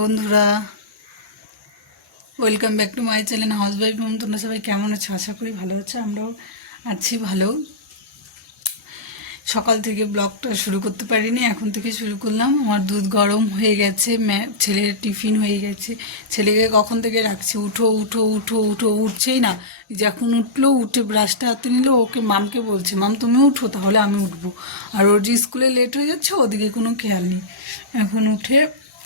বন্ধুরা, welcome back to my channel housewife mom. তোমরা সবাই কেমন আছো? আশা করি ভালো আছো। আমরাও আছি ভালো। সকাল থেকে ব্লগটা শুরু করতে পারিনি, এখন থেকে শুরু করলাম। আমার দুধ গরম হয়ে গেছে, ছেলের টিফিন হয়ে গেছে। ছেলেকে কখন থেকে রাখছি, উঠো উঠো উঠো উঠো, উঠছেই না। যখন উঠলো, উঠে ব্রাশটা হাতে নিল, ওকে মামকে বলছে, মাম তুমি উঠো তাহলে আমি উঠবো। আর ওর যে স্কুলে লেট হয়ে যাচ্ছে ওদিকে কোনো খেয়াল নেই। এখন উঠে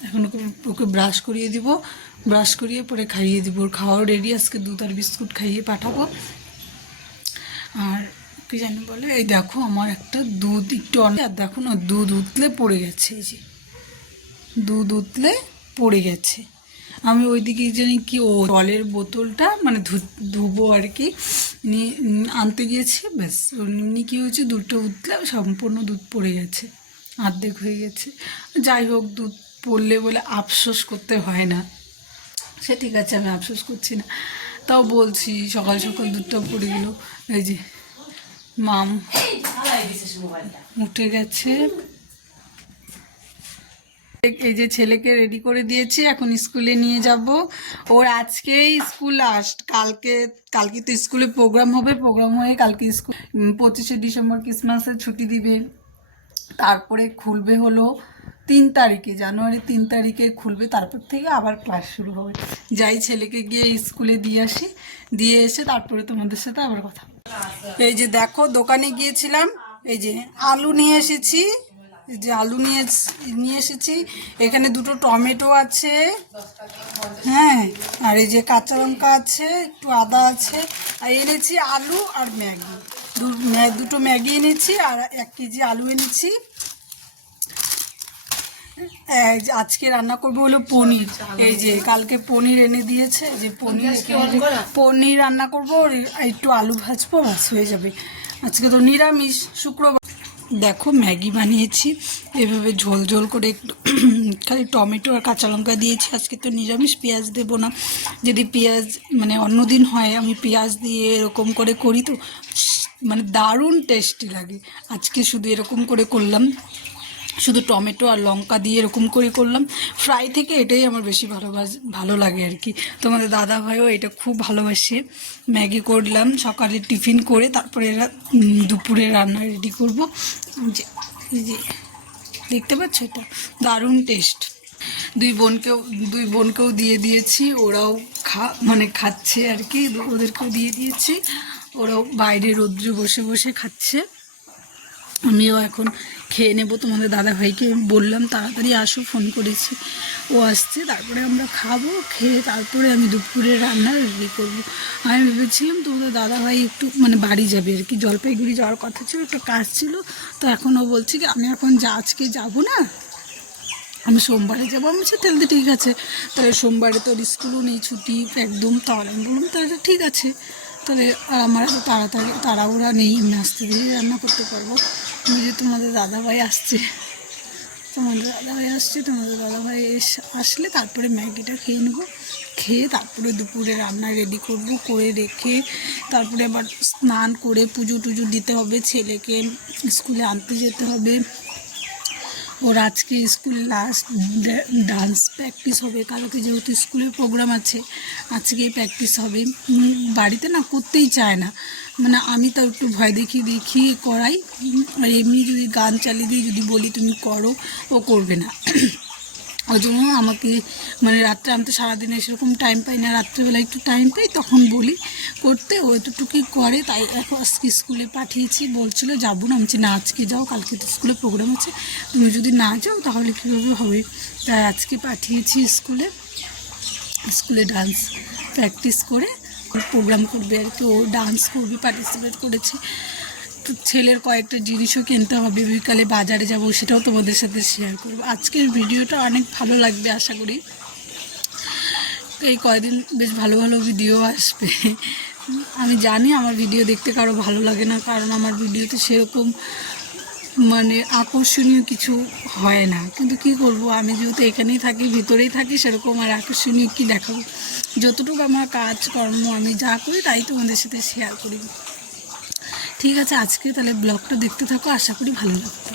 এখন ওকে ব্রাশ করিয়ে দিব, ব্রাশ করিয়ে পরে খাইয়ে দিব। ওর খাওয়াও রেডি, আজকে দুধ আর বিস্কুট খাইয়ে পাঠাবো। আর কি জানি বলে, এই দেখো আমার একটা দুধ একটু অনেক, আর দেখো না দুধ উতলে পড়ে গেছে। এই যে দুধ উতলে পড়ে গেছে। আমি ওইদিকে জানি কি, ও জলের বোতলটা মানে ধুবো আর কি, আনতে গিয়েছি। ব্যাস এমনি কী হয়েছে, দুধটা উতলে সম্পূর্ণ দুধ পড়ে গেছে, অর্ধেক হয়ে গেছে। যাই হোক, দুধ পড়লে বলে আফসোস করতে হয় না, সে ঠিক আছে, আমি আফসোস করছি না। তাও বলছি, সকাল সকাল দুধটা পড়ে গেল। এই যে মাম উঠে গেছে। এই যে ছেলেকে রেডি করে দিয়েছি, এখন স্কুলে নিয়ে যাব। ওর আজকেই স্কুল কালকে তো স্কুলে প্রোগ্রাম হবে, প্রোগ্রাম হয়ে কালকে স্কুল 25শে ডিসেম্বর ক্রিসমাসের ছুটি দিবে। তারপরে খুলবে হলো 3 তারিখে, জানুয়ারি 3 তারিখে খুলবে। তারপর থেকে আবার ক্লাস শুরু হবে। যাই ছেলেকে গিয়ে স্কুলে দিয়ে আসি, দিয়ে এসে তারপরে তোমাদের সাথে আবার কথা। এই যে দেখো, দোকানে গিয়েছিলাম, এই যে আলু নিয়ে এসেছি, এই যে আলু নিয়ে এসেছি। এখানে 2টো টমেটো আছে, হ্যাঁ, আর এই যে কাঁচা লঙ্কা আছে, একটু আদা আছে। আর এনেছি আলু আর ম্যাগি, 2টো ম্যাগি এনেছি, আর 1 কেজি আলু এনেছি। আজকে রান্না করবো হলো পনির। এই যে কালকে পনির এনে দিয়েছে, যে পনির রান্না করবো, একটু আলু ভাজবো, ব্যাস হয়ে যাবে। আজকে তো নিরামিষ, শুক্রবার। দেখো ম্যাগি বানিয়েছি এভাবে ঝোল ঝোল করে, একটু খালি টমেটো আর কাঁচা লঙ্কা দিয়েছি। আজকে তো নিরামিষ, পেঁয়াজ দেবো না। যদি পেঁয়াজ মানে অন্যদিন হয় আমি পেঁয়াজ দিয়ে এরকম করে করি, তো মানে দারুণ টেস্টি লাগে। আজকে শুধু এরকম করে করলাম, শুধু টমেটো আর লঙ্কা দিয়ে এরকম করে করলাম। ফ্রাই থেকে এটাই আমার বেশি ভালো লাগে আর কি। তোমাদের দাদা ভাইও এটা খুব ভালোবাসে। ম্যাগি করলাম সকালে টিফিন করে, তারপরে দুপুরে রান্না রেডি করবো। যে দেখতে পাচ্ছ, এটা দারুণ টেস্ট। দুই বোনকেও দিয়ে দিয়েছি, ওরাও খাচ্ছে আর কি, ওদেরকেও দিয়ে দিয়েছি। ওরাও বাইরে রৌদ্রে বসে বসে খাচ্ছে। আমিও এখন খেয়ে নেবো। তোমাদের দাদাভাইকে বললাম তাড়াতাড়ি আসো, ফোন করেছি, ও আসছে, তারপরে আমরা খাবো। খেয়ে তারপরে আমি দুপুরে রান্না রেডি করবো। আমি ভেবেছিলাম তোমাদের দাদাভাই একটু বাড়ি যাবে আর কি, জলপাইগুড়ি যাওয়ার কথা ছিল, একটা কাজ ছিল। তো এখন ও বলছে কি আমি এখন আজকে যাব না, আমি সোমবারে যাবো। আমি বলছি তাহলে ঠিক আছে, তাহলে সোমবারে তোর স্কুলও নেই, ছুটি একদম। তাহলে আমি বললাম তাহলে ঠিক আছে, তাহলে আমার এত তাড়াহুড়া নেই, আমি আস্তে ধীরে রান্না করতে পারবো। যে তোমাদের দাদাভাই আসছে, তোমাদের দাদাভাই আসলে তারপরে ম্যাগিটা খেয়ে নেবো। খেয়ে তারপরে দুপুরে রান্না রেডি করবো, করে রেখে তারপরে আবার স্নান করে পুজো টুজো দিতে হবে, ছেলেকে স্কুলে আনতে যেতে হবে। ওর আজকে স্কুলে লাস্ট ডান্স প্র্যাকটিস হবে, কালকে যেহেতু স্কুলের প্রোগ্রাম আছে আজকেই প্র্যাকটিস হবে। বাড়িতে না করতেই চায় না, আমি তো একটু ভয় দেখিয়ে করাই। আর এমনি যদি গান চালিয়ে দিয়ে যদি বলি তুমি করো, ও করবে না। ওই জন্য আমাকে রাত্রে, আমি তো সারাদিনে সেরকম টাইম পাই না, রাত্রেবেলা একটু টাইম পাই, তখন বলি করতে, ও এতটুকুই করে। তাই এখন আজকে স্কুলে পাঠিয়েছি। বলছিল যাবো না, আমি বলছি না আজকে যাও, কালকে তো স্কুলে প্রোগ্রাম আছে, তুমি যদি না যাও তাহলে কীভাবে হবে। তাই আজকে পাঠিয়েছি স্কুলে ডান্স প্র্যাকটিস করে প্রোগ্রাম করবে আর কি। ও ডান্স করবে, পার্টিসিপেট করেছে। তো ছেলের কয়েকটা জিনিসও কিনতে হবে, বিকালে বাজারে যাব, সেটাও তোমাদের সাথে শেয়ার করবো। আজকের ভিডিওটা অনেক ভালো লাগবে আশা করি। এই কয়েকদিন বেশ ভালো ভালো ভিডিও আসবে। আমি জানি আমার ভিডিও দেখতে কারো ভালো লাগে না, কারণ আমার ভিডিওতে সেরকম আকর্ষণীয় কিছু হয় না। কিন্তু কি করব, আমি যেহেতু এখানেই থাকি, ভিতরেই থাকি, সেরকম আর আকর্ষণীয় কী দেখাবো। যতটুকু আমার কাজকর্ম আমি যা করি তাই তোমাদের সাথে শেয়ার করি। ঠিক আছে, আজকে তাহলে ব্লগটা দেখতে থাকো, আশা করি ভালো লাগবে।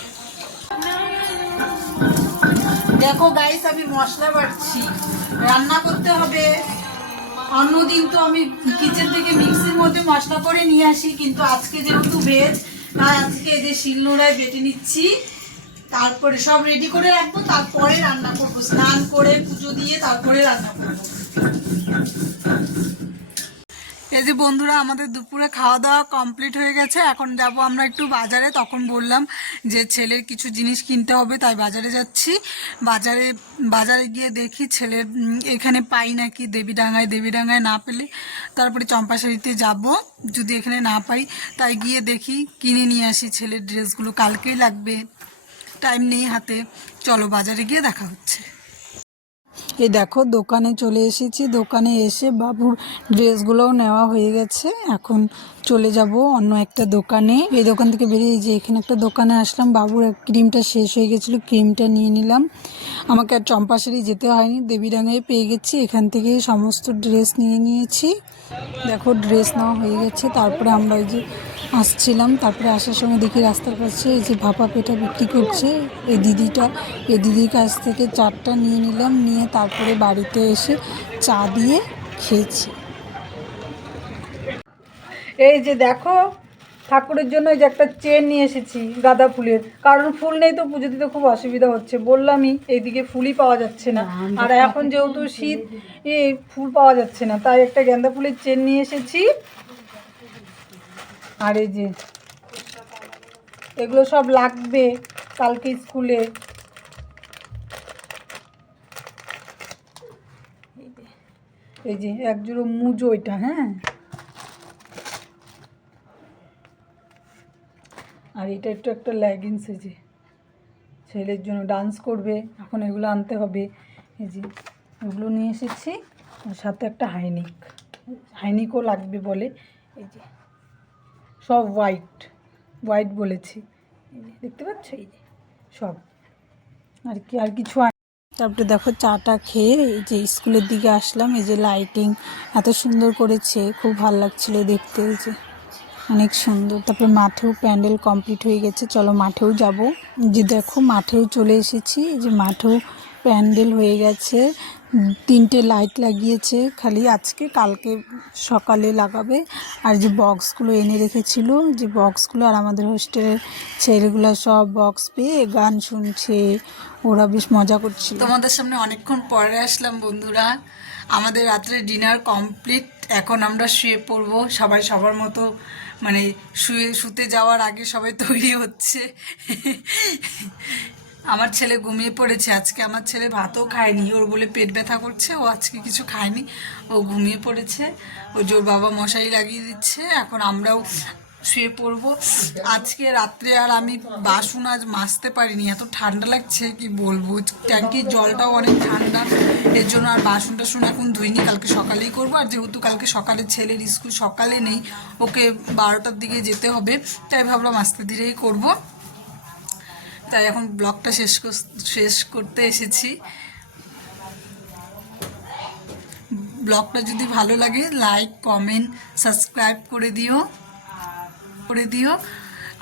দেখো গাইস, আমি মশলা বাটছি, রান্না করতে হবে। অন্যদিন তো আমি কিচেন থেকে মিক্সির মধ্যে মশলা করে নিয়ে আসি, কিন্তু আজকে যেহেতু ভেজ, তাই আজকে এই যে শিলনোড়ায় বেটে নিচ্ছি। তারপরে সব রেডি করে রাখবো, তারপরে রান্না করবো। স্নান করে পুজো দিয়ে তারপরে রান্না করবো। এই যে বন্ধুরা, আমাদের দুপুরে খাওয়া দাওয়া কমপ্লিট হয়ে গেছে। এখন যাব আমরা একটু বাজারে। তখন বললাম যে ছেলের কিছু জিনিস কিনতে হবে, তাই বাজারে যাচ্ছি। বাজারে গিয়ে দেখি ছেলের এখানে পাই নাকি দেবীডাঙ্গায় না পেলে তারপরে চম্পাশাড়িতে যাব। যদি এখানে না পাই, তাই গিয়ে দেখি কিনে নিয়ে আসি ছেলের ড্রেসগুলো, কালকেই লাগবে, টাইম নেই হাতে। চলো বাজারে গিয়ে দেখা হচ্ছে। এই দেখো, দোকানে চলে এসেছি। দোকানে এসে বাবুর ড্রেসগুলোও নেওয়া হয়ে গেছে। এখন চলে যাব অন্য একটা দোকানে। এই দোকান থেকে বেরিয়ে যে এখানে একটা দোকানে আসলাম। বাবুর ক্রিমটা শেষ হয়ে গেছিলো, ক্রিমটা নিয়ে নিলাম। আমাকে আর চম্পাশাড়ি যেতে হয়নি, দেবীডাঙ্গায় পেয়ে গেছি। এখান থেকে সমস্ত ড্রেস নিয়ে নিয়েছি। দেখো, ড্রেস নেওয়া হয়ে গেছে। তারপরে আমরা ওই যে আসছিলাম, তারপরে আসার সময় দেখি রাস্তার পাশে এই যে ভাপা পেটা বিক্রি করছে এই দিদির কাছ থেকে 4টা নিয়ে নিলাম, নিয়ে তারপরে বাড়িতে এসে চা দিয়ে খেয়েছি। এই যে দেখো, ঠাকুরের জন্য এই যে একটা চেন নিয়ে এসেছি গাঁদা ফুলের, কারণ ফুল নেই তো পুজো দিতে খুব অসুবিধা হচ্ছে। বললামই এইদিকে ফুলই পাওয়া যাচ্ছে না, আর এখন যেহেতু শীত, এই ফুল পাওয়া যাচ্ছে না, তাই একটা গাঁদা ফুলের চেন নিয়ে এসেছি। আর এই যে এগুলো সব লাগবে কালকে স্কুলে। এই যে একজোড়ো মুজো, এটা হ্যাঁ। আর এটা একটু একটা লেগিংস, এই যে ছেলের জন্য ডান্স করবে, এখন এগুলো আনতে হবে। এই যে এগুলো নিয়ে এসেছি, আর সাথে একটা হাইনিকও লাগবে বলে। এই যে সব হোয়াইট বলেছি, দেখতে পাচ্ছ, এই যে সব। আর কিছু। তারপরে দেখো, চাটা খেয়ে এই যে স্কুলের দিকে আসলাম। এই যে লাইটিং এত সুন্দর করেছে, খুব ভালো লাগছিল দেখতে, এই যে অনেক সুন্দর। তারপরে মাঠেও প্যান্ডেল কমপ্লিট হয়ে গেছে, চলো মাঠেও যাব। যে দেখো, মাঠেও চলে এসেছি। এই যে মাঠেও প্যান্ডেল হয়ে গেছে, 3টে লাইট লাগিয়েছে, খালি আজকে কালকে সকালে লাগাবে। আর যে বক্সগুলো এনে রেখেছিল, যে বক্সগুলো, আর আমাদের হোস্টেলের ছেলেগুলো সব বক্স পেয়ে গান শুনছে, ওরা বেশ মজা করছিল। তোমাদের সামনে অনেকক্ষণ পরে আসলাম বন্ধুরা। আমাদের রাত্রে ডিনার কমপ্লিট, এখন আমরা শুয়ে পড়বো। সবাই সবার মতো, মানে শুতে যাওয়ার আগে সবাই তৈরি হচ্ছে। আমার ছেলে ঘুমিয়ে পড়েছে আজকে। আমার ছেলে ভাতও খায়নি, ওর বলে পেট ব্যথা করছে, ও আজকে কিছু খায়নি, ও ঘুমিয়ে পড়েছে। ও জোর বাবা মশারি লাগিয়ে দিচ্ছে, এখন আমরাও শুয়ে পড়বো। আজকে রাত্রে আর আমি বাসন আজ মাজতে পারিনি, এত ঠান্ডা লাগছে কি বলবো। ট্যাঙ্কির জলটাও অনেক ঠান্ডা, এর জন্য আর বাসন টাসন এখন ধুইনি, কালকে সকালেই করবো। আর যেহেতু কালকে সকালে ছেলের স্কুল সকালে নেই, ওকে 12টার দিকে যেতে হবে, তাই ভাবলাম আস্তে ধীরেই করবো। তাই এখন ব্লগটা শেষ করতে এসেছি। ব্লগটা যদি ভালো লাগে, লাইক, কমেন্ট, সাবস্ক্রাইব করে দিও।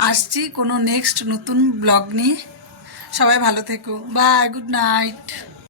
আসছি কোনো নেক্সট নতুন ব্লগ নিয়ে। সবাই ভালো থেকো, বাই, গুড নাইট।